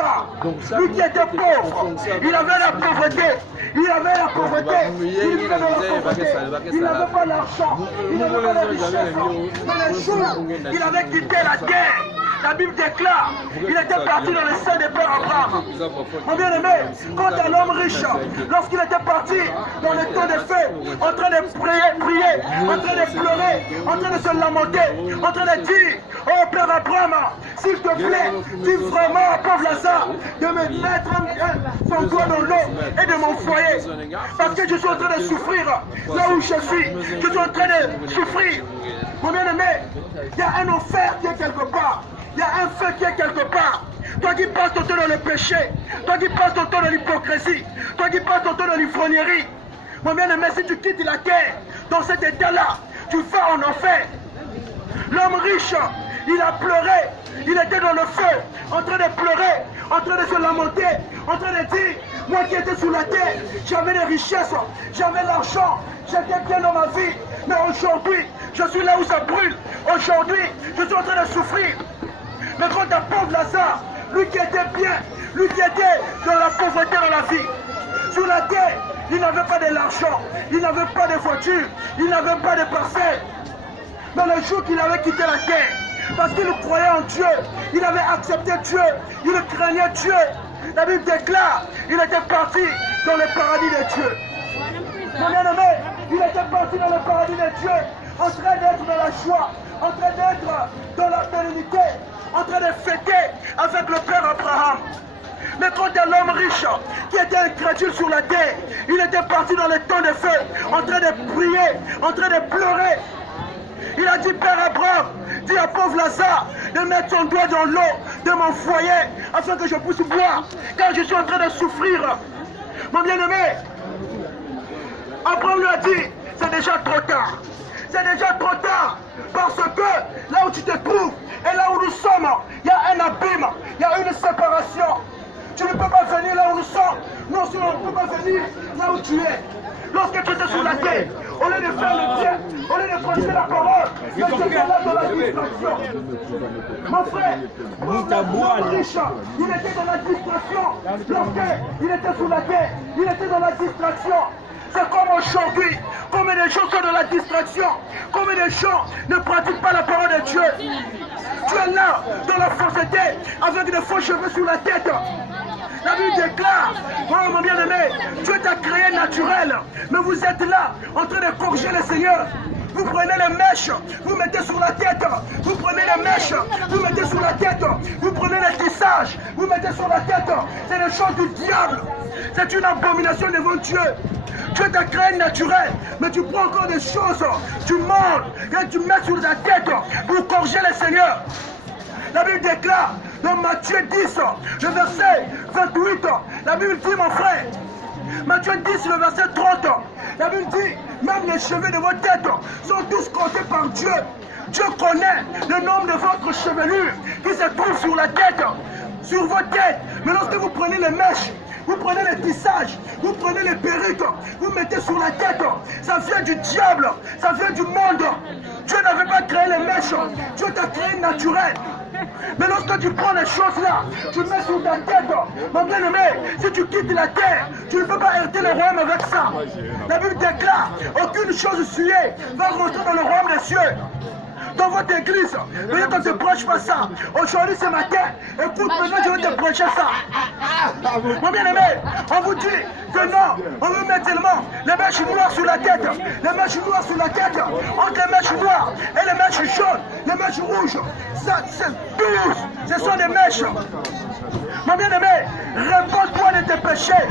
Lazare, lui qui était pauvre, il avait la pauvreté, il avait la pauvreté, il n'avait pas l'argent, il n'avait pas la richesse. Dans les jours, il avait quitté la terre. La Bible déclare, il était parti dans le sein des pères Abraham. Mon bien-aimé, quant à l'homme riche, lorsqu'il était parti dans le temps des feux, en train de prier, en train de pleurer, en train de se lamenter, en train de dire, oh Père Abraham, s'il te plaît, dis vraiment à pauvre Lazare de me mettre son doigt dans l'eau et de m'envoyer. Parce que je suis en train de souffrir là où je suis. Je suis en train de souffrir. Mon bien-aimé, il y a un enfer qui est quelque part. Il y a un feu qui est quelque part. Toi qui passes ton temps dans le péché, toi qui passes ton temps dans l'hypocrisie, toi qui passes ton temps dans l'ivrognerie. Mon bien-aimé, si tu quittes la terre dans cet état-là, tu vas en enfer. L'homme riche, il a pleuré, il était dans le feu, en train de pleurer, en train de se lamenter, en train de dire, moi qui étais sous la terre, j'avais des richesses, j'avais l'argent, j'étais bien dans ma vie, mais aujourd'hui, je suis là où ça brûle. Aujourd'hui, je suis en train de souffrir. Mais quand ta pauvre Lazare, lui qui était bien, lui qui était dans la pauvreté dans la vie, sur la terre, il n'avait pas de l'argent, il n'avait pas de voiture, il n'avait pas de parcelle. Dans le jour qu'il avait quitté la terre, parce qu'il croyait en Dieu, il avait accepté Dieu, il craignait Dieu. La Bible déclare, il était parti dans le paradis de Dieu. Mon bien-aimé, il était parti dans le paradis de Dieu, en train d'être dans la joie, en train d'être dans la bénédiction, en train de fêter avec le Père Abraham. Mais quant à l'homme riche qui était incrédule sur la terre, il était parti dans le temps de feu, en train de prier, en train de pleurer. Il a dit, Père Abraham, dis à pauvre Lazare de mettre son doigt dans l'eau de mon foyer afin que je puisse boire, car je suis en train de souffrir. Mon bien-aimé, Abraham lui a dit, c'est déjà trop tard. C'est déjà trop tard. Parce que là où tu te trouves et là où nous sommes, il y a un abîme, il y a une séparation. Tu ne peux pas venir là où nous sommes. Non, tu ne peux pas venir là où tu es. Lorsque tu étais sur la terre, au lieu de faire le bien, au lieu de prêcher la parole, mais tu es là dans la distraction. Mon frère, l'homme riche, il était dans la distraction. Lorsqu'il était sur la terre, il était dans la distraction. C'est comme aujourd'hui, combien de gens sont dans la distraction, combien de gens ne pratiquent pas la parole de Dieu. Tu es là, dans la fausseté, avec des faux cheveux sur la tête. La Bible déclare, oh mon bien-aimé, Dieu t'a créé naturel, mais vous êtes là, en train de corriger le Seigneur. Vous prenez les mèches, vous mettez sur la tête. Vous prenez les mèches, vous mettez sur la tête. Vous prenez les tissages, vous mettez sur la tête. C'est les choses du diable. C'est une abomination devant Dieu. Dieu t'a créé naturel, mais tu prends encore des choses, tu manges et tu mets sur ta tête pour corriger le Seigneur. La Bible déclare dans Matthieu 10, le verset 28, la Bible dit, mon frère, Matthieu 10, le verset 30, la Bible dit, même les cheveux de votre tête sont tous comptés par Dieu. Dieu connaît le nombre de votre chevelure qui se trouve sur la tête, sur votre tête. Mais lorsque vous prenez les mèches, vous prenez les tissages, vous prenez les perruques, vous mettez sur la tête, ça vient du diable, ça vient du monde. Dieu n'avait pas créé les mèches, Dieu t'a créé naturel. Mais lorsque tu prends les choses là, tu mets sur ta tête, mon bien-aimé, si tu quittes la terre, tu ne peux pas hériter le royaume avec ça. La Bible déclare, aucune chose suée va rentrer dans le royaume des cieux. Dans votre église, peut-être on ne te prêche pas ça. Aujourd'hui, ce matin, écoute, maintenant je vais te prêcher ça. Mon bien-aimé, on vous dit que non, on veut mettre tellement les mèches noires sur la tête. Les mèches noires sur la tête, entre les mèches noires et les mèches jaunes, les mèches rouges. Ça, c'est 12, ce sont des mèches. Mon bien-aimé, réponds-toi de tes péchés.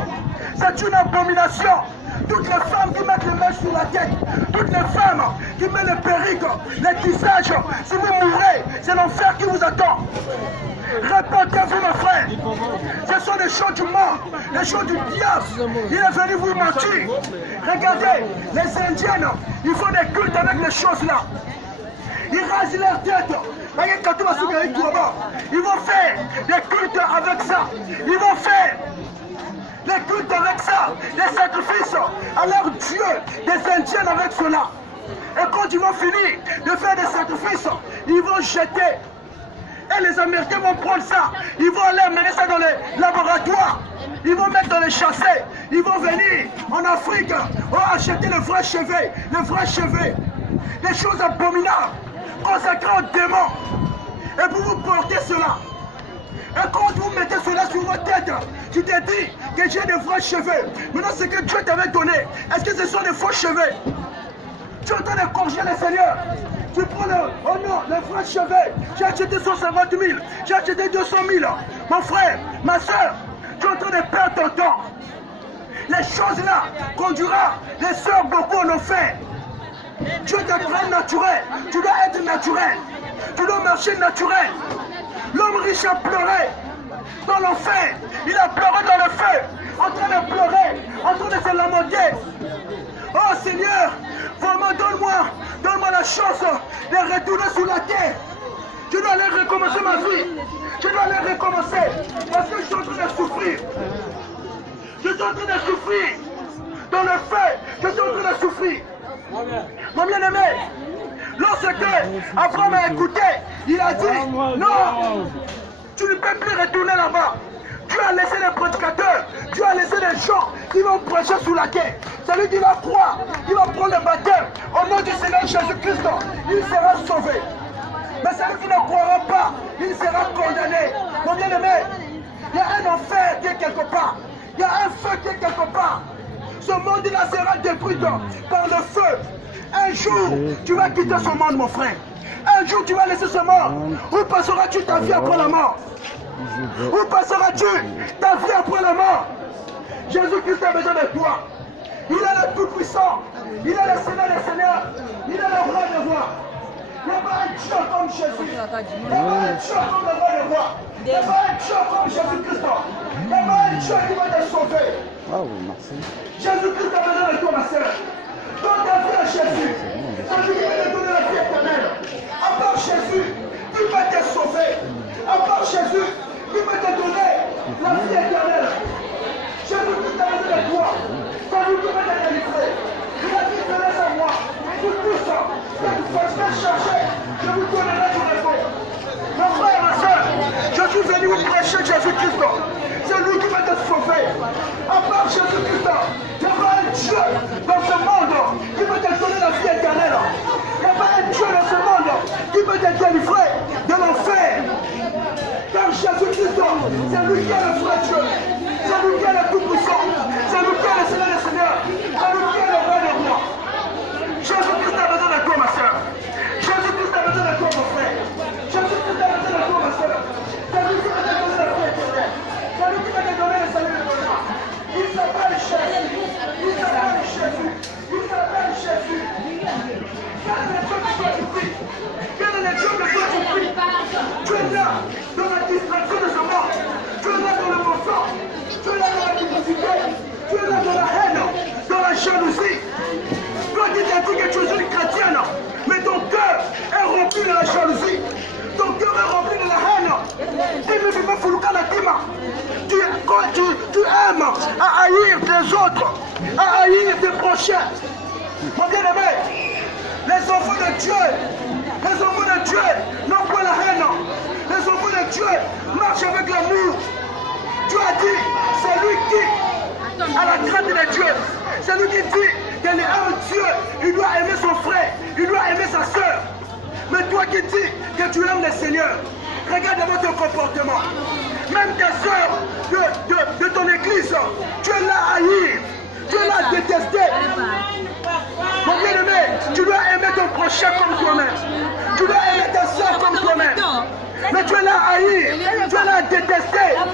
C'est une abomination. Toutes les femmes qui mettent les mèches sur la tête, toutes les femmes qui mettent les perruques, les tissages, si vous mourrez, c'est l'enfer qui vous attend. Répentez-vous, mes frères. Ce sont des choses du monde, des choses du diable. Il est venu vous mentir. Regardez, les Indiennes, ils font des cultes avec les choses là. Ils rasent leur tête. Ils vont faire des cultes avec ça. Ils vont faire les cultes avec ça, les sacrifices à leur Dieu, des Indiens avec cela. Et quand ils vont finir de faire des sacrifices, ils vont jeter. Et les Américains vont prendre ça. Ils vont aller amener ça dans les laboratoires. Ils vont mettre dans les chassis. Ils vont venir en Afrique acheter le vrai chevet. Le vrai chevet. Des choses abominables. Consacrées aux démons. Et pour vous porter cela. Et quand vous mettez cela sur votre tête, tu te dis que j'ai des vrais cheveux. Maintenant, ce que Dieu t'avait donné, est-ce que ce sont des faux cheveux? Tu es en train de corriger le Seigneur. Tu prends le vrai cheveux. J'ai acheté 150 000. J'ai acheté 200 000. Mon frère, ma soeur, tu es en train de perdre ton temps. Les choses-là conduira les soeurs beaucoup en enfer. Tu es un naturel. Tu dois être naturel. Tu dois marcher naturel. L'homme riche a pleuré dans l'enfer. Il a pleuré dans le feu. En train de pleurer. En train de se lamenter. Oh Seigneur, vraiment donne-moi la chance de retourner sur la terre. Je dois aller recommencer ma vie. Je dois aller recommencer. Parce que je suis en train de souffrir. Je suis en train de souffrir. Dans le feu, je suis en train de souffrir. Mon bien-aimé, lorsque Abraham a écouté, il a dit, non, tu ne peux plus retourner là-bas. Dieu a laissé les prédicateurs, Dieu a laissé les gens qui vont prêcher sous la terre. Celui qui va croire, qui va prendre le baptême au nom du Seigneur Jésus-Christ, il sera sauvé. Mais celui qui ne croira pas, il sera condamné. Mon bien-aimé, il y a un enfer qui est quelque part. Il y a un feu qui est quelque part. Ce monde-là sera détruit par le feu. Un jour, tu vas quitter ce monde, mon frère. Un jour, tu vas laisser ce monde. Où passeras-tu ta vie après la mort? Où passeras-tu ta vie après la mort? Jésus-Christ a besoin de toi. Il est le Tout-Puissant. Il est le Seigneur des Seigneurs. Il est le Roi des Rois. Il n'y a pas un Dieu comme Jésus. Il n'y a pas un Dieu comme le Roi des Rois. Il n'y a pas un Dieu comme Jésus-Christ. Il n'y a pas un Dieu qui va te sauver. Jésus-Christ a besoin de toi, ma soeur. Donne ta vie à Jésus. Celui qui va te donner la vie éternelle. À part Jésus, qui va te sauver. À part Jésus, qui va te donner la vie éternelle. Jésus-Christ a besoin de toi. Celui qui va te délivrer. Il a dit, venez à moi. Vous tous, cette fois chercher, je vous donnerai du repos. Mon frère, ma soeur, je suis venu vous prêcher Jésus-Christ. C'est lui qui va te sauver. À part Jésus-Christ, il n'y a pas un Dieu dans ce monde qui peut te donner la vie éternelle. Il n'y a pas un Dieu dans ce monde qui peut te délivrer de l'enfer. Car Jésus-Christ, c'est lui qui est le vrai Dieu. C'est lui qui est le Tout-Puissant. C'est lui qui est le Seigneur des Seigneurs. C'est lui qui est le Roi des Rois. Jésus-Christ a besoin de toi, ma soeur. Jésus-Christ a besoin de toi, mon frère. Jésus-Christ a besoin de toi, ma soeur. C'est lui qui va te donner la vie éternelle. C'est lui qui va te donner le salut de toi. Il s'appelle Jésus. Il s'appelle Jésus. Il s'appelle Jésus. Quel est le Dieu que toi tu pries? Quel est le Dieu que toi tu pries? Tu es là dans la distraction de ce monde. Tu es là dans le mensonge. Tu es là dans la publicité. Tu es là dans la haine, dans la jalousie. Toi qui t'as dit que tu es une chrétienne, mais ton cœur est rempli de la jalousie. Ton cœur est rempli de la haine. Tu aimes à haïr des autres, à haïr des prochains. Mon bien-aimé, les enfants de Dieu, n'ont pas la haine. Les enfants de Dieu marchent avec l'amour. Dieu a dit, c'est lui qui a la crainte de Dieu. C'est lui qui dit qu'il est un Dieu. Il doit aimer son frère, il doit aimer sa soeur. Mais toi qui dis que tu aimes le Seigneur, regarde d'abord ton comportement. Même tes soeurs de ton église, tu es là à haïr, tu es là à détester. Mon bien-aimé, tu dois aimer ton prochain comme toi-même. Tu dois aimer ta soeur comme toi-même. Mais tu es là à haïr, tu es là à détester. Ma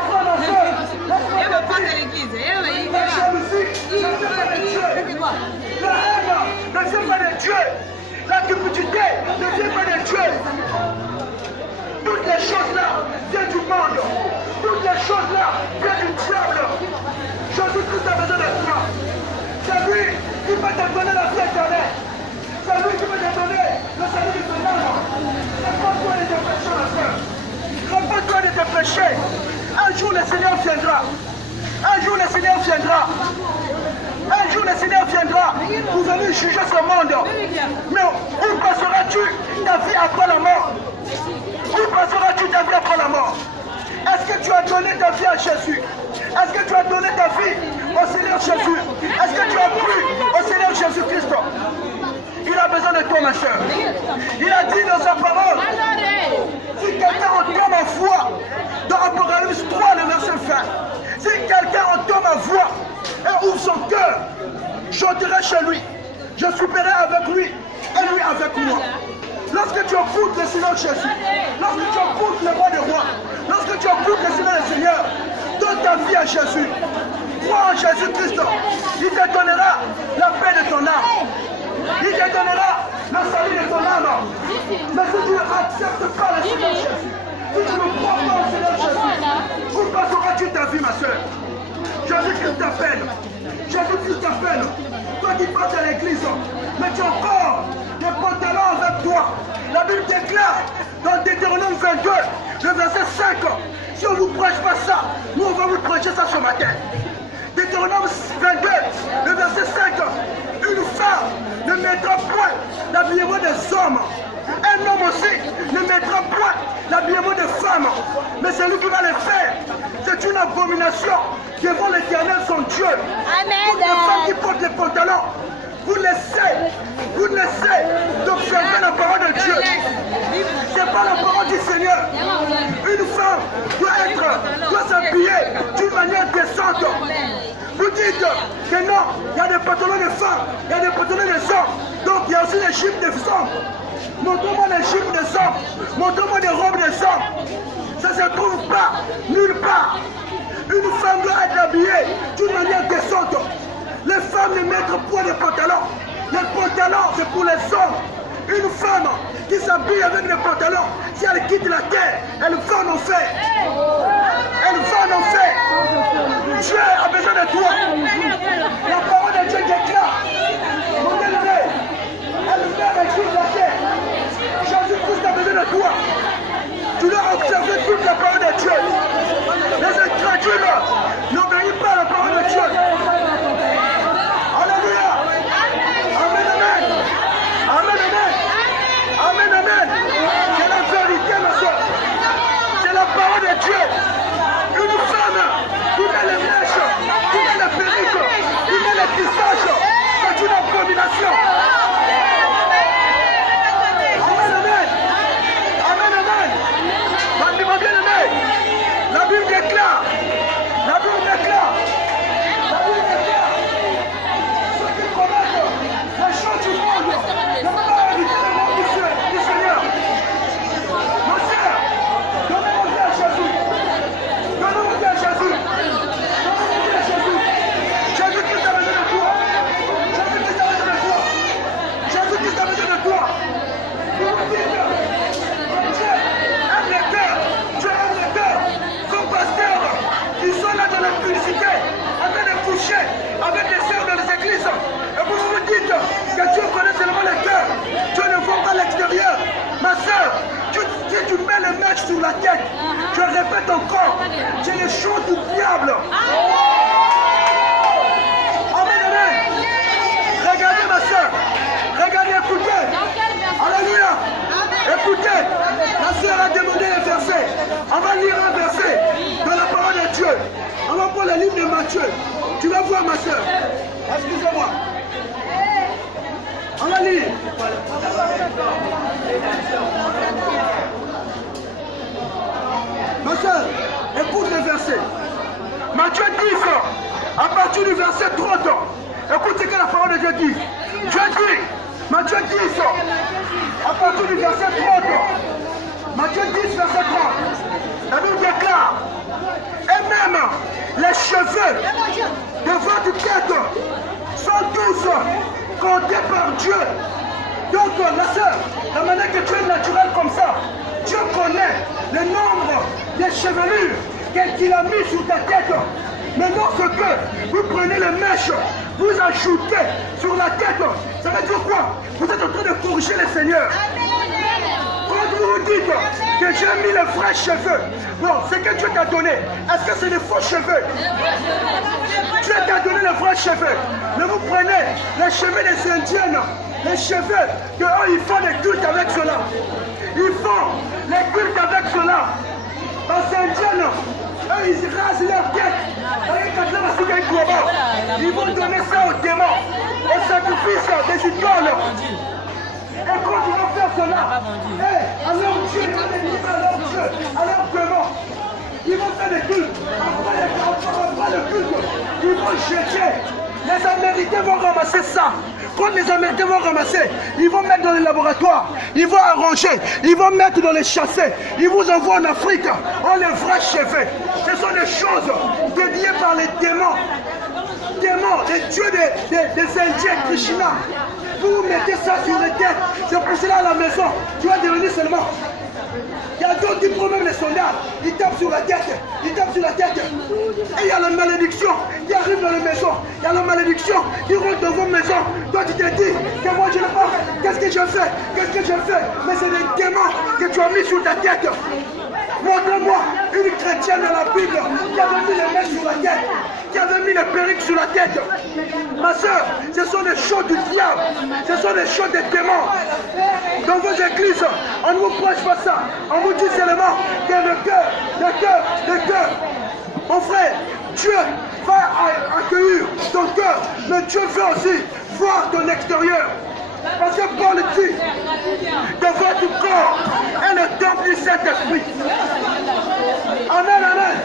frère, ma soeur, la jalousie, la haine ne vient pas de Dieu. La cupidité ne vient pas de Dieu. Toutes les choses-là viennent du monde. Toutes les choses-là viennent du diable. Jésus-Christ a besoin de toi. C'est lui qui va te donner la vie éternelle. C'est lui qui va te donner le salut du Seigneur. Réponds-toi de tes péchés, ma soeur. Réponds-toi de tes péchés. Un jour le Seigneur viendra. Un jour le Seigneur viendra. Un jour le Seigneur viendra pour venir juger ce monde. Mais où passeras-tu ta vie après la mort? Où passeras-tu ta vie après la mort? Est-ce que tu as donné ta vie à Jésus? Est-ce que tu as donné ta vie au Seigneur Jésus? Est-ce que tu as cru au Seigneur Jésus-Christ? Il a besoin de toi, ma soeur. Il a dit dans sa parole, si quelqu'un entend ma voix, dans Apocalypse 3, le verset 20, si quelqu'un entend ma voix et ouvre son cœur, j'entrerai chez lui, je souperai avec lui et lui avec moi. Lorsque tu écoutes le Seigneur Jésus, lorsque tu écoutes le roi des rois, lorsque tu écoutes le Seigneur des Seigneurs, donne ta vie à Jésus. Crois en Jésus-Christ, il te donnera la paix de ton âme. Il te donnera le salut de ton âme. Mais si tu n'acceptes pas le Seigneur Jésus, si tu ne crois pas au Seigneur Jésus, où passeras-tu ta vie, ma soeur? Jésus-Christ t'appelle. Jésus-Christ t'appelle. Toi qui passes à l'église, mais tu as encore des pantalons avec toi. La Bible déclare dans Deutéronome 22, le verset 5, si on ne vous prêche pas ça, nous on va vous prêcher ça ce matin. Deutéronome 22, le verset 5, une femme ne mettra point l'habillement des hommes. Un homme aussi ne mettra point l'habillement des femmes. Mais c'est lui qui va le faire. C'est une abomination devant l'Éternel son Dieu. Amen. Toutes les femmes qui portent les pantalons, vous laissez d'observer la parole de Dieu. C'est pas la parole du Seigneur. Une femme doit s'habiller d'une manière décente. Vous dites que non, il y a des pantalons de femmes, il y a des pantalons de hommes. Donc il y a aussi les jupes des hommes. Montrez-moi les jupes des hommes. Montrez-moi des robes des hommes. Ça ne se trouve pas nulle part. Une femme doit être habillée d'une manière décente. Les femmes ne mettent point de pantalons. Les pantalons, c'est pour les hommes. Une femme qui s'habille avec les pantalons, si elle quitte la terre, elle va en enfer. Elle va en enfer. Dieu a besoin de toi. La parole de Dieu déclare. Mon élevé, elle meurt et quitte la terre. Jésus-Christ a besoin de toi. Tu dois observer toute la parole de Dieu. Les incrédules n'obéissent pas à la parole de Dieu. Alléluia. Amen, amen. Amen, amen. Amen, amen. C'est la vérité, ma soeur. C'est la parole de Dieu. Une femme qui met les mèches, qui met les perruques, qui met les tissages, c'est une abomination. Amen, amen. Amen, amen. Ma bien-aimée, la Bible déclare, ceux qui commettent les choses du monde ne peuvent pas hériter le monde du Seigneur. Ma soeur, donnez-moi vie à Jésus. Donnez-moi vie à Jésus. Donnez-moi vie à Jésus. Jésus-Christ a besoin de toi. Jésus-Christ a besoin de toi. Jésus-Christ a besoin de toi. Vous me dites, Dieu aime les cœurs. Dieu aime les cœurs. Comme pasteur, ils sont là dans la publicité, en train de coucher avec les sœurs dans les églises. Et vous vous dites que Dieu connaît seulement les cœurs. Dieu ne voit pas l'extérieur. Ma soeur, si tu mets les mèches sur la tête, je répète encore, c'est les choses du diable. Amen, amen. Regardez ma soeur. Regardez, écoutez. Alléluia. Écoutez, la sœur a demandé les versets. On va lire un verset dans la parole de Dieu. On va prendre le livre de Matthieu. Tu vas voir, ma soeur. Excusez-moi. On va lire. Ma soeur, écoute les versets. Matthieu 10, à partir du verset 30. Écoute ce que la parole de Dieu dit. Dieu dit, Matthieu 10, à partir du verset 30. Matthieu 10, verset 30. La Bible déclare, et même les cheveux de votre tête sont tous comptés par Dieu. Donc, ma soeur, la manière que tu es naturelle comme ça, Dieu connaît le nombre des chevelures qu'il a mis sur ta tête. Maintenant, ce que vous prenez les mèches, vous ajoutez sur la tête, ça veut dire quoi? Vous êtes en train de corriger le Seigneur. Quand vous vous dites que Dieu a mis les vrais cheveux, bon, ce que Dieu t'a donné, est-ce que c'est des faux cheveux? Dieu t'a donné les vrais cheveux. Mais vous prenez les cheveux des Indiennes, les cheveux qu'eux ils font des cultes avec cela. Ils font les cultes avec cela. Parce que Indiens, eux, ils rasent leur tête. Ils vont donner ça aux démons, au sacrifice des idoles. Et quand ils vont faire cela, à leur Dieu, à leur démon, ils vont faire des cultes. Après le culte, ils vont jeter. Les Américains vont ramasser ça. Quand les Américains vont ramasser, ils vont mettre dans les laboratoires, ils vont arranger, ils vont mettre dans les châssis, ils vous envoient en Afrique, on les vrais cheveux. Ce sont des choses dédiées par les démons. Démons, les dieux des Indiens, Krishna. Vous mettez ça sur les têtes. C'est pour cela à la maison, tu vas devenir seulement. Il y a d'autres qui prennent même les soldats, ils tapent sur la tête, ils tapent sur la tête. Et il y a la malédiction qui arrive dans les maisons. Il y a la malédiction qui rentre dans vos maisons. Toi tu te dis que moi je n'ai pas. Qu'est-ce que je fais? Qu'est-ce que je fais? Mais c'est des démons que tu as mis sur ta tête. Montre-moi une chrétienne dans la Bible qui avait mis les mains sur la tête, qui avait mis les perruques sur la tête. Ma soeur, ce sont des choses du diable, ce sont des choses des démons. Dans vos églises, on ne vous prêche pas ça, on vous dit seulement que le cœur. Mon frère, Dieu va accueillir ton cœur, mais Dieu veut aussi voir ton extérieur. Parce que Paul dit que votre corps est le temple du Saint-Esprit. Amen, amen.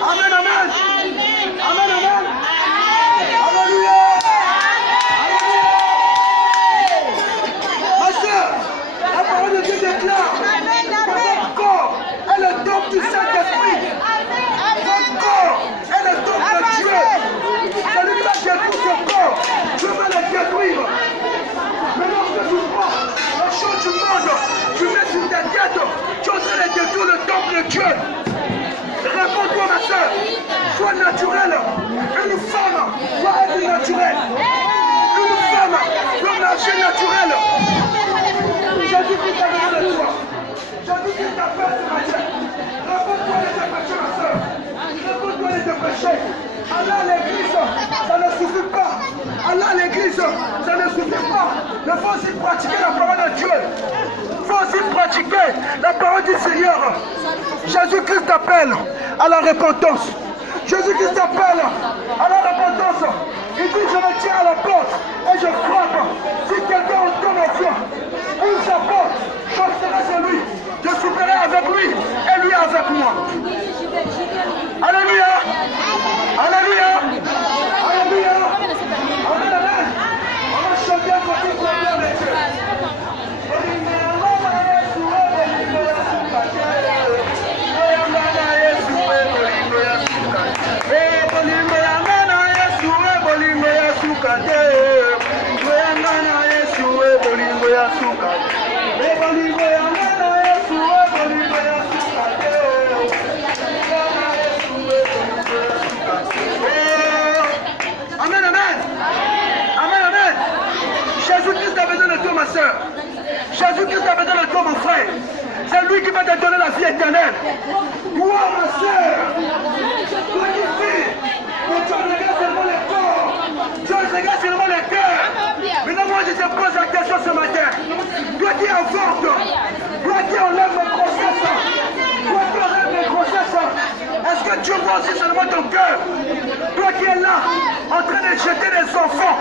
Amen, amen. Amen, amen. Alléluia. Ma soeur, la parole de Dieu déclare que votre corps est le temple du Saint-Esprit. Votre corps est le temple de Dieu. Celui qui va détruire son corps, Dieu va le détruire. Mais lorsque tu prends la chose du monde, tu mets sur ta tête, tu es en train de détruire le temple de Dieu. Réponds-toi, ma soeur, sois naturelle. Une femme doit être naturelle. Une femme doit marcher naturelle. Jésus-Christ a besoin de toi. Jésus-Christ t'appelle ce matin. Réponds-toi les péchés, ma soeur. Réponds-toi les péchés. Allah à l'église, ça ne suffit pas. Allah à l'église, ça ne suffit pas. Il faut aussi pratiquer la parole de Dieu. Il faut aussi pratiquer la parole du Seigneur. Jésus-Christ t'appelle à la repentance. Jésus-Christ t'appelle à la repentance. Il dit, je me tiens à la porte et je frappe. Si quelqu'un entend ma voix, ouvre sa porte, j'entrerai sur lui. Je souperai avec lui et lui avec moi. Alléluia. Alléluia. Alléluia. Amen, amen. On va chanter un petit problème de Dieu. Amen, amen. Amen, amen. Jésus-Christ a besoin de toi, ma soeur. Jésus-Christ a besoin de toi, mon frère. C'est lui qui va te donner la vie éternelle. Toi, ma soeur, toi qui vis, mais tu regardes seulement les corps. Tu regardes seulement les cœurs. Maintenant, moi, je te pose la question ce matin. Toi qui avortes, toi qui enlèves le grossesse, toi qui enlèves les grossesses, est-ce que Dieu voit aussi seulement ton cœur? Toi qui es là, en train de jeter des enfants,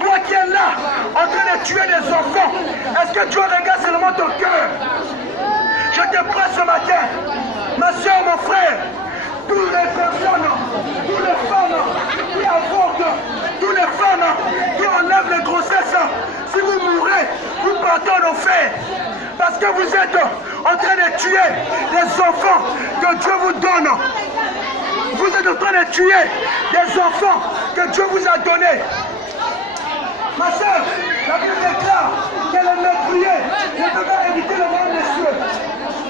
toi qui es là, en train de tuer des enfants, est-ce que Dieu regarde seulement ton cœur? Je te prends ce matin, ma soeur, mon frère, toutes les personnes, toutes les femmes qui avortent, toutes les femmes qui enlèvent les grossesses, si vous mourrez, vous partez en enfer. Parce que vous êtes en train de tuer les enfants que Dieu vous donne. Vous êtes en train de tuer des enfants que Dieu vous a donnés. Ma soeur, la Bible déclare que le meurtrier ne peut pas éviter le royaume des cieux.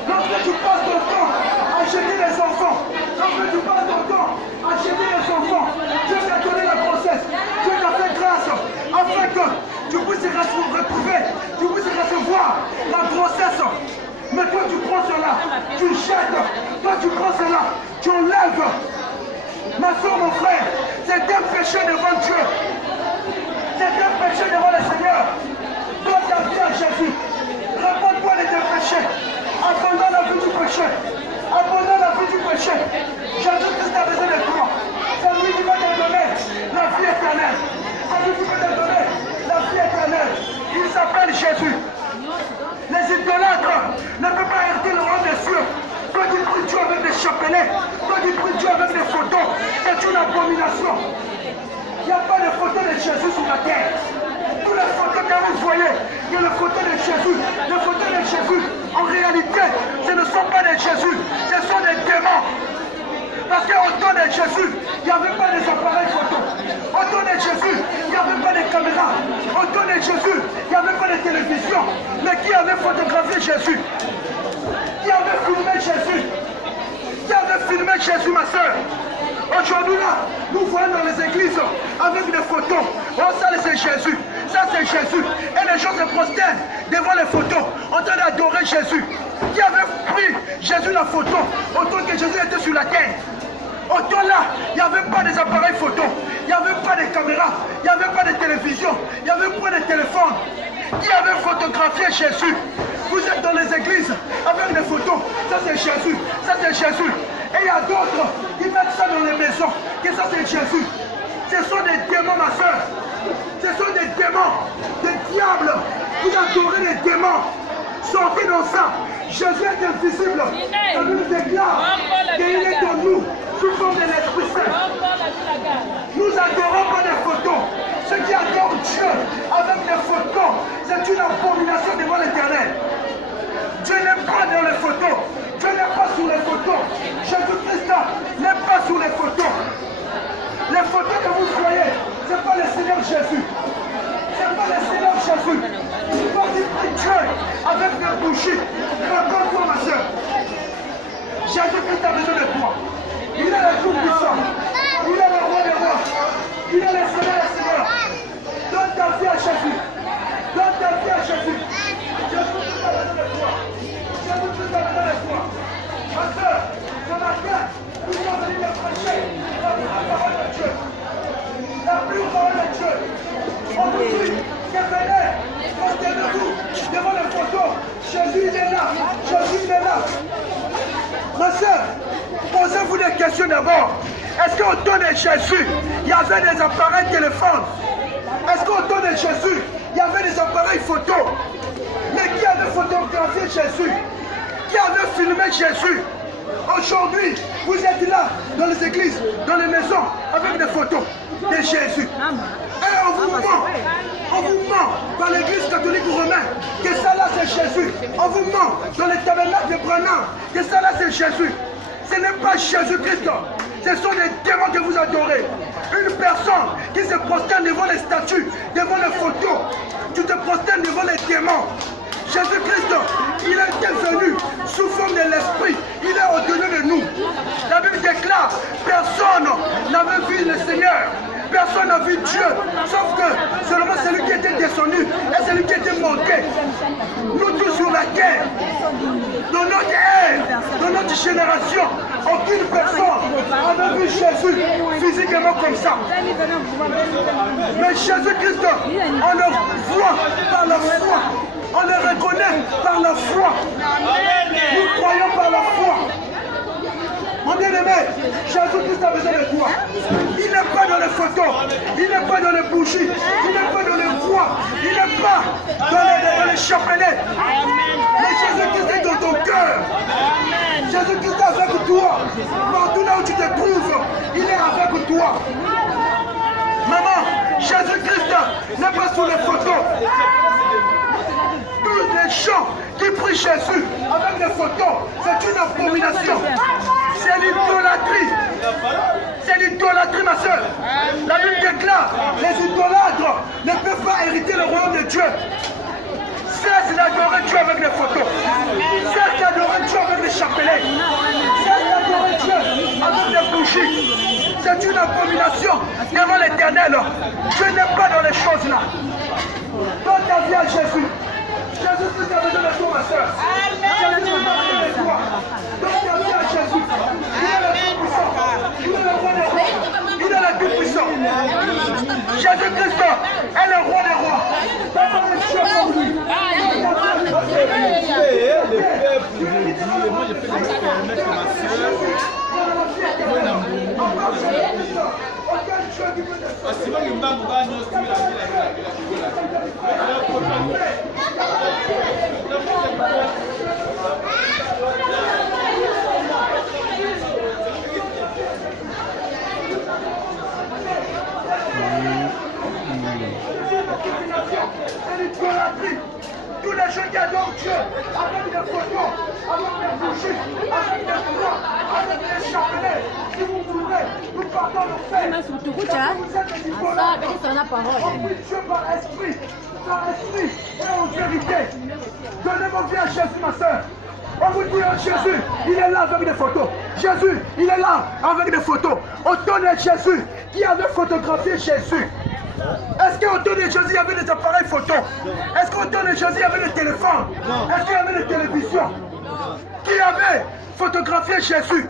Lorsque tu passes ton temps à jeter les enfants, lorsque tu passes ton temps à jeter les enfants, Dieu t'a donné la grossesse, Dieu t'a fait grâce afin que tu puisses retrouver, tu puisses recevoir la grossesse. Mais toi tu prends cela, tu jettes, toi tu prends cela, tu enlèves. Ma soeur, mon frère, c'est un péché devant Dieu. C'est un péché devant le Seigneur. Donne ta vie à Jésus. Réponds-toi de tes péchés. chapelets, toi qui pries Dieu avec des photos, c'est une abomination. Il n'y a pas de photos de Jésus sur la terre. Toutes les photos que vous voyez, il y a les photos de Jésus. Les photos de Jésus, en réalité, ce ne sont pas des Jésus, ce sont des démons. Parce qu'au temps de Jésus, il n'y avait pas des appareils photo. Au temps de Jésus, il n'y avait pas de caméras. Au temps de Jésus, il n'y avait pas de télévision. Mais qui avait photographié Jésus? Qui avait filmé Jésus? Qui avait filmé Jésus, ma soeur? Aujourd'hui là, nous voyons dans les églises avec des photos. Oh, ça c'est Jésus. Ça c'est Jésus. Et les gens se prosternent devant les photos en train d'adorer Jésus. Qui avait pris Jésus la photo autant que Jésus était sur la terre? Autant là, il n'y avait pas des appareils photo, il n'y avait pas de caméras, il n'y avait pas de télévision, il n'y avait pas de téléphone. Qui avait photographié Jésus? Vous êtes dans les églises avec des photos. Ça c'est Jésus, ça c'est Jésus. Et il y a d'autres qui mettent ça dans les maisons, que ça c'est Jésus. Ce sont des démons, ma soeur. Ce sont des démons, des diables. Vous adorez les démons. Sortez dans ça. Jésus est invisible. Ça nous déclare qu'il est en nous, sous forme de l'Esprit Saint. Nous n'adorons pas des photos. Ceux qui adorent Dieu avec des photos, c'est une abomination devant l'Éternel. Dieu n'est pas dans les photos. Dieu n'est pas sur les photos. Jésus-Christ n'est pas sur les photos. Les photos que vous voyez, ce n'est pas le Seigneur Jésus. Ce n'est pas le Seigneur Jésus. Quand tu pries Dieu avec des bougies, raconte-toi ma soeur. Jésus-Christ a besoin de toi. Il est le Tout-Puissant. Il est le Roi des Rois. Il est le Seigneur des Seigneurs. Donne ta vie à Jésus. Donne ta vie à Jésus. Jésus-Christ a besoin de toi. Jésus-Christ a besoin de toi. Ma soeur, ce matin, nous sommes venus te prêcher la pure parole de Dieu. La pure parole de Dieu. On vous dit que venez, prosternez-vous devant les photos. Jésus il est là. Jésus il est là. Ma soeur, posez-vous des questions d'abord. Est-ce qu'au temps de Jésus, il y avait des appareils téléphones? Est-ce qu'au temps de Jésus, il y avait des appareils photo? Mais qui avait photographié Jésus? Qui avait filmé Jésus? Aujourd'hui, vous êtes là, dans les églises, dans les maisons, avec des photos de Jésus. Et on vous ment dans l'église catholique romaine, que ça là c'est Jésus. On vous ment dans les tabernacles de Branham, que ça là c'est Jésus. Ce n'est pas Jésus-Christ. Ce sont des démons que vous adorez. Une personne qui se prosterne devant les statues, devant les photos, tu te prosternes devant les démons. Jésus-Christ, il est venu sous forme de l'Esprit. Il est au-delà de nous. La Bible déclare, personne n'avait vu le Seigneur. Personne n'a vu Dieu. Sauf que seulement celui qui était descendu et celui qui était monté. Nous tous sur la terre, dans notre ère, dans notre génération, aucune personne n'avait vu Jésus physiquement comme ça. Mais Jésus-Christ, on le voit par la foi. On le reconnaît par la foi. Nous croyons par la foi. Mon bien-aimé, Jésus-Christ a besoin de toi. Il n'est pas dans les photos, il n'est pas dans les bougies, il n'est pas dans les voix, il n'est pas dans les chapelets. Mais Jésus-Christ est dans ton cœur. Jésus-Christ est avec toi. Partout là où tu te trouves, il est avec toi. Maman, Jésus-Christ n'est pas sous les photos. Tous les gens qui prient Jésus avec des photos, c'est une abomination. C'est l'idolâtrie. C'est l'idolâtrie, ma soeur. La Bible déclare, les idolâtres ne peuvent pas hériter le royaume de Dieu. Cesse d'adorer Dieu avec des photos. Cesse d'adorer Dieu avec des chapelets. Cesse d'adorer Dieu avec des bougies. C'est une abomination devant l'Éternel. Dieu n'est pas dans les choses là. Donne ta vie à Jésus. Jésus-Christ a besoin de toi, ma soeur. Jésus-Christ a besoin de toi. Donne ta vie à Jésus. Il est le Tout-Puissant. Il est le Roi des Rois. Il est le Tout-Puissant. Jésus-Christ est le Roi des Rois. Donne ta vie pour lui. Le peuple aujourd'hui, moi je peux me permettre ma soeur. Dieu, avec des photos, avec des bougies, avec des croix, avec des chapelets. Si vous voulez, nous partons le faire. Vous êtes des idolâtres. On prie Dieu par esprit et en vérité. Donnez vos vies à Jésus, ma soeur. On vous dit, oh, Jésus, il est là avec des photos. Jésus, il est là avec des photos. Autant de Jésus qui avait photographié Jésus. Est-ce qu'autant de Jésus, il y avait des appareils photo? Est-ce qu'autant de Jésus, il y avait des téléphones? Est-ce qu'il y avait des télévisions? Qui avait photographié Jésus?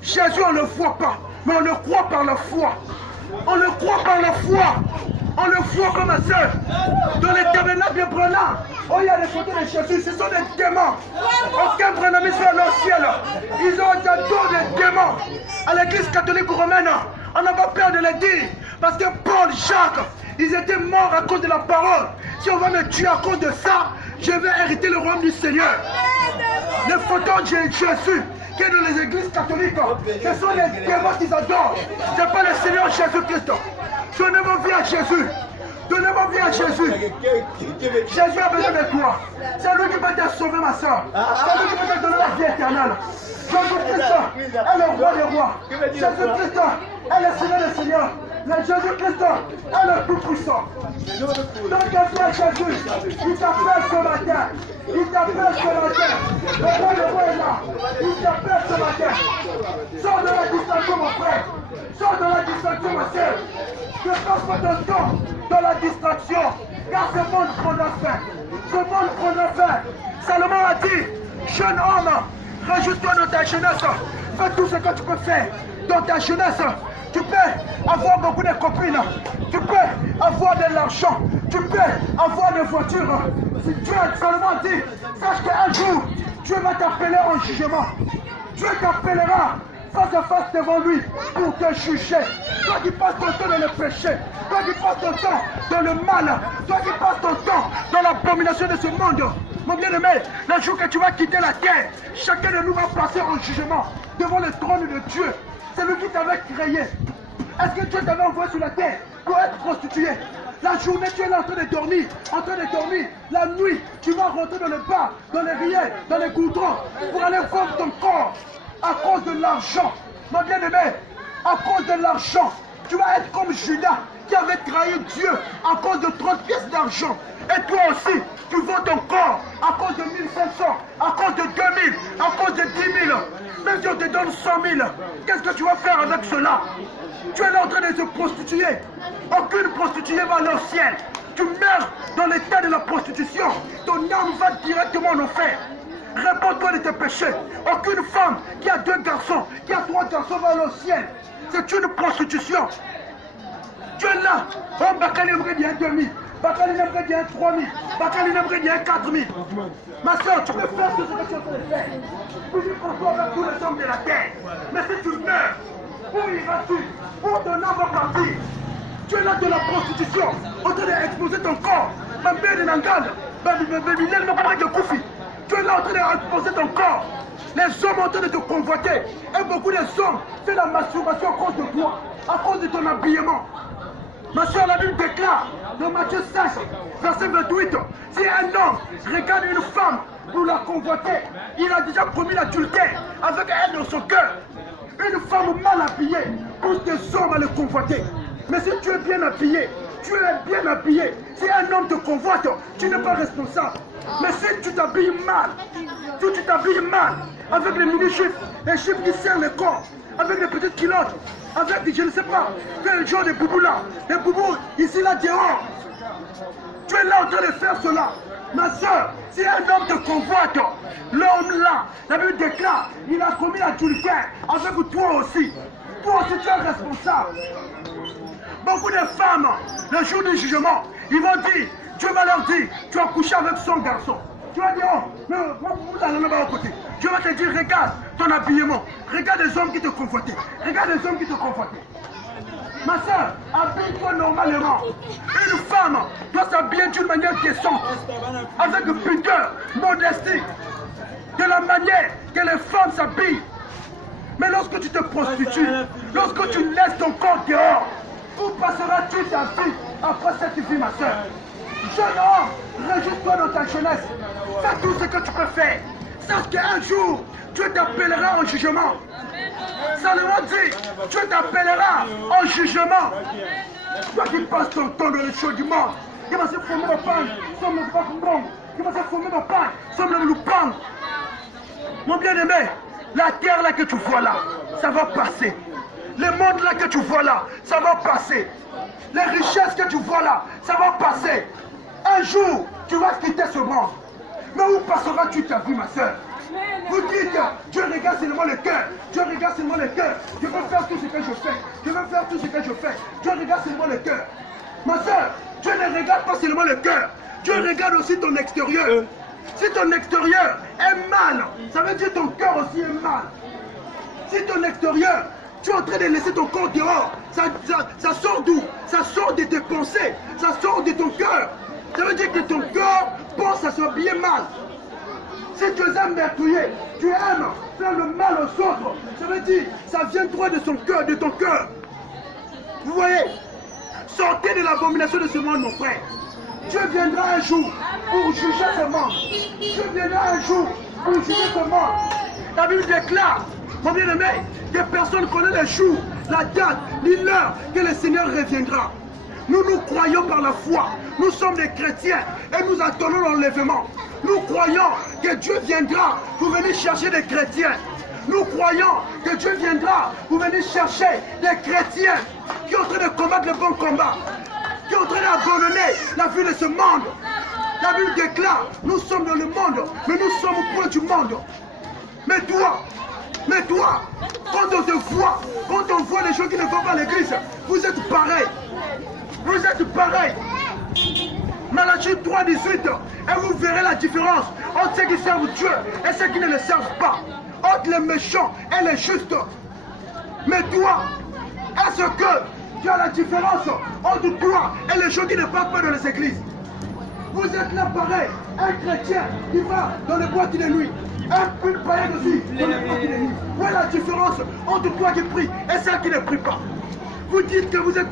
Jésus, on ne le voit pas, mais on le croit par la foi. On le croit par la foi. On le voit comme ma soeur. Dans les tabernacles de Branham, oh, il y a des photos de Jésus, ce sont des démons. Aucun Branhamiste dans le ciel. Ils ont des dons de démons. À l'église catholique romaine, on n'a pas peur de le dire. Parce que Paul, Jacques, ils étaient morts à cause de la parole. Si on va me tuer à cause de ça, je vais hériter le royaume du Seigneur. Les photos de Jésus qui est dans les églises catholiques, ce sont les démons qu'ils adorent. Ce n'est pas le Seigneur Jésus-Christ. Donnez vos vies à Jésus. Donnez vos vies à Jésus. Jésus a besoin de toi. C'est lui qui peut te sauver, ma soeur. C'est lui qui peut te donner la vie éternelle. Jésus-Christ est le roi des rois. Jésus-Christ est le Seigneur des seigneurs. Mais Jésus-Christ est le tout-puissant. Donc, vie à Jésus. Il t'appelle ce matin. Il t'appelle ce matin. Le roi des rois est là. Il t'appelle ce matin. Sors de la distraction, mon frère. Sors de la distraction, ma soeur. Ne passe pas ton temps dans la distraction, car ce monde prendra fin. Ce monde prendra fin. Salomon a dit, jeune homme, réjouis-toi dans ta jeunesse. Fais tout ce que tu peux faire dans ta jeunesse. Tu peux avoir beaucoup de copines. Tu peux avoir de l'argent. Tu peux avoir des voitures. Si Dieu, Salomon dit, sache qu'un jour, Dieu va t'appeler en jugement. Dieu t'appellera face à face devant lui pour te juger. Toi qui passes ton temps dans le péché, toi qui passes ton temps dans le mal, toi qui passes ton temps dans l'abomination de ce monde, mon bien-aimé, le jour que tu vas quitter la terre, chacun de nous va passer en jugement devant le trône de Dieu. C'est lui qui t'avait créé. Est-ce que Dieu t'avait envoyé sur la terre pour être prostitué? La journée, tu es là en train de dormir, La nuit, tu vas rentrer dans le bar, dans les riens, dans les goudrons, pour aller vendre ton corps à cause de l'argent. Mon bien-aimé, à cause de l'argent, tu vas être comme Judas qui avait trahi Dieu à cause de 30 pièces d'argent. Et toi aussi, tu vends ton corps à cause de 1500, à cause de 2000, à cause de 10 000. Même si on te donne 100 000, qu'est-ce que tu vas faire avec cela? Tu es là en train de se prostituer. Aucune prostituée va aller au ciel. Tu meurs dans l'état de la prostitution. Ton âme va directement en enfer. Réponds-toi de tes péchés. Aucune femme qui a 2 garçons, qui a 3 garçons va aller au ciel. C'est une prostitution. Tu es là. Oh, Bakali aimerait bien 2000. Bakali aimerait bien 3000. Bakali aimerait bien 4000. Ma soeur, tu peux faire tout ce que tu es en train de faire. Tu vis pour toi avec tous les hommes de la terre. Mais si tu meurs, où iras-tu? Où ton âme va partir? Tu es là de la prostitution, en train d'exposer ton corps. Ma mère de Nangal, tu es là en train d'exposer ton corps. Les hommes en train de te convoiter. Et beaucoup de hommes font la masturbation à cause de toi, à cause de ton habillement. Ma soeur, la Bible déclare dans Matthieu 16, verset 28, si un homme regarde une femme pour la convoiter, il a déjà commis l'adultère avec elle dans son cœur. Une femme mal habillée pousse des hommes à le convoiter. Mais si tu es bien habillé, tu es bien habillé. Si un homme te convoite, tu n'es pas responsable. Mais si tu t'habilles mal, avec les mini-chiffres, les chiffres qui serrent le corps, avec les petites culottes, avec, je ne sais pas, quel genre de boubou là, les boubous ici là dehors. Tu es là en train de faire cela. Ma soeur, si un homme te convoite, l'homme là, la Bible déclare, il a commis l'adultère avec toi aussi. Toi aussi tu es responsable. Beaucoup de femmes, le jour du jugement, ils vont dire, Dieu va leur dire, tu as couché avec son garçon. Tu vas dire, oh, vous allez là-bas à côté. Dieu va te dire, regarde ton habillement, regarde les hommes qui te convoitaient, regarde les hommes qui te convoitaient. Ma soeur, habille-toi normalement. Une femme doit s'habiller d'une manière décente, avec pudeur, modestie, de la manière que les femmes s'habillent. Mais lorsque tu te prostitues, lorsque tu laisses ton corps dehors, où passeras-tu ta vie après cette vie, ma soeur? Jeune homme, réjouis-toi dans ta jeunesse. Fais tout ce que tu peux faire. Sache qu'un jour, Dieu t'appellera au jugement. Salomon dit, Dieu t'appellera au jugement. Toi qui passes ton temps dans les choses du monde, qui va se former dans le pain, somme le pas comprendre. Qui va se former dans le pain, somme le nous prendre. Mon bien-aimé, la terre là que tu vois là, ça va passer. Le monde là que tu vois là, ça va passer. Les richesses que tu vois là, ça va passer. Un jour, tu vas quitter ce monde. Mais où passeras-tu ta vie, ma soeur? Vous dites, Dieu regarde seulement le cœur. Dieu regarde seulement le cœur. Je veux faire tout ce que je fais. Je veux faire tout ce que je fais. Dieu regarde seulement le cœur. Ma soeur, Dieu ne regarde pas seulement le cœur. Dieu regarde aussi ton extérieur. Si ton extérieur est mal, ça veut dire que ton cœur aussi est mal. Si ton extérieur, tu es en train de laisser ton corps dehors, ça sort d'où? Ça sort de tes pensées, ça sort de ton cœur. Ça veut dire que ton cœur pense à s'habiller mal. Si tu aimes meurtrier, tu aimes faire le mal aux autres, ça veut dire ça vient droit de son cœur, de ton cœur. Vous voyez? Sortez de l'abomination de ce monde, mon frère. Dieu viendra un jour pour juger ce monde. Dieu viendra un jour pour juger ce monde. La Bible déclare, mon bien-aimé, que personne connaît le jour, la date, ni l'heure que le Seigneur reviendra. Nous croyons par la foi. Nous sommes des chrétiens et nous attendons l'enlèvement. Nous croyons que Dieu viendra pour venir chercher des chrétiens. Nous croyons que Dieu viendra pour venir chercher des chrétiens qui sont en train de combattre le bon combat, qui sont en train d'abandonner la vie de ce monde. La Bible déclare, nous sommes dans le monde, mais nous sommes au point du monde. Mais toi, quand on te voit, quand on voit les gens qui ne vont pas à l'église, vous êtes pareils. Vous êtes pareils. Malachie 3,18, et vous verrez la différence entre ceux qui servent Dieu et ceux qui ne le servent pas, entre les méchants et les justes. Mais toi, est-ce que tu as la différence entre toi et les gens qui ne partent pas dans les églises? Vous êtes là pareil, un chrétien qui va dans les boîtes de nuit, une païenne aussi dans les boîtes de nuit. Où est la différence entre toi qui prie et celle qui ne prie pas? Vous dites que vous êtes